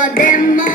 for them all.